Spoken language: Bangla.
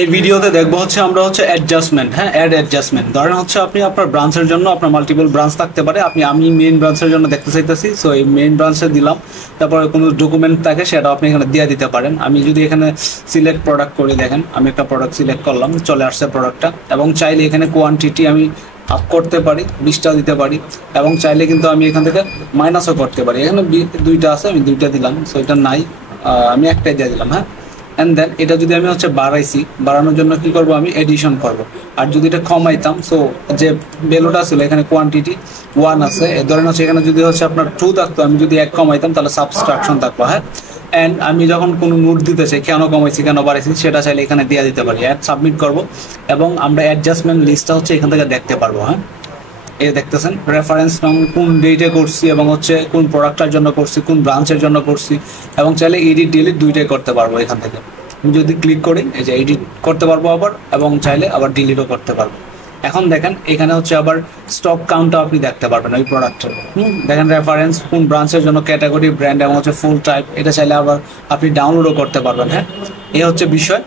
এই ভিডিওতে দেখবো হচ্ছে আমরা হচ্ছে অ্যাডজাস্টমেন্ট, হ্যাঁ অ্যাড অ্যাডজাস্টমেন্ট। ধরেন হচ্ছে আপনি আপনার ব্রাঞ্চের জন্য আপনার মাল্টিপল ব্রাঞ্চ থাকতে পারে, আমি মেইন ব্রাঞ্চের জন্য দেখতে চাইতেছি, সো এই মেইন ব্রাঞ্চে দিলাম। তারপরে কোনো ডকুমেন্ট থাকে সেটা আপনি এখানে দিয়ে দিতে পারেন। আমি যদি এখানে সিলেক্ট প্রোডাক্ট করি, দেখেন আমি একটা প্রোডাক্ট সিলেক্ট করলাম, চলে আসছে প্রোডাক্টটা। এবং চাইলে এখানে কোয়ান্টিটি আমি আপ করতে পারি, 20টা দিতে পারি, এবং চাইলে কিন্তু আমি এখান থেকে মাইনাসও করতে পারি। এখানে 2টা আছে, আমি 2টা দিলাম, সো এটা নাই, আমি একটাই দিয়ে দিলাম, হ্যাঁ। অ্যান্ড দেন এটা যদি আমি হচ্ছে বাড়াইছি, বাড়ানোর জন্য কি করব, আমি এডিশন করব। আর যদি এটা কমাইতাম, সো যে ভ্যালুটা ছিল এখানে কোয়ান্টিটি 1 আছে, ধরেন হচ্ছে এখানে যদি হচ্ছে আপনার 2 থাকতো, আমি যদি 1 কমাইতাম তাহলে সাবস্ট্রাকশন থাকবো, হ্যাঁ। অ্যান্ড আমি যখন কোনো নোট দিতে চাই, কেন কমাইছি কেন বাড়াইছি সেটা চাইলে এখানে দিয়ে দিতে পারি। অ্যাড সাবমিট করব এবং আমরা অ্যাডজাস্টমেন্ট লিস্টটা হচ্ছে এখান থেকে দেখতে পারবো, হ্যাঁ। এই দেখতেছেন রেফারেন্স কোন ডেটে করছি এবং হচ্ছে কোন প্রোডাক্টটার জন্য করছি, কোন ব্রাঞ্চের জন্য করছি, এবং চাইলে এডিট ডিলিট দুইটাই করতে পারবো এখান থেকে। আমি যদি ক্লিক করি, এই যে এডিট করতে পারবো আবার, এবং চাইলে আবার ডিলিটও করতে পারবো। এখন দেখেন এখানে হচ্ছে আবার স্টক কাউন্টটা আপনি দেখতে পারবেন ওই প্রোডাক্টের। দেখেন রেফারেন্স কোন ব্রাঞ্চের জন্য, ক্যাটাগরি, ব্র্যান্ড এবং হচ্ছে ফুল টাইপ, এটা চাইলে আবার আপনি ডাউনলোডও করতে পারবেন, হ্যাঁ। এই হচ্ছে বিষয়।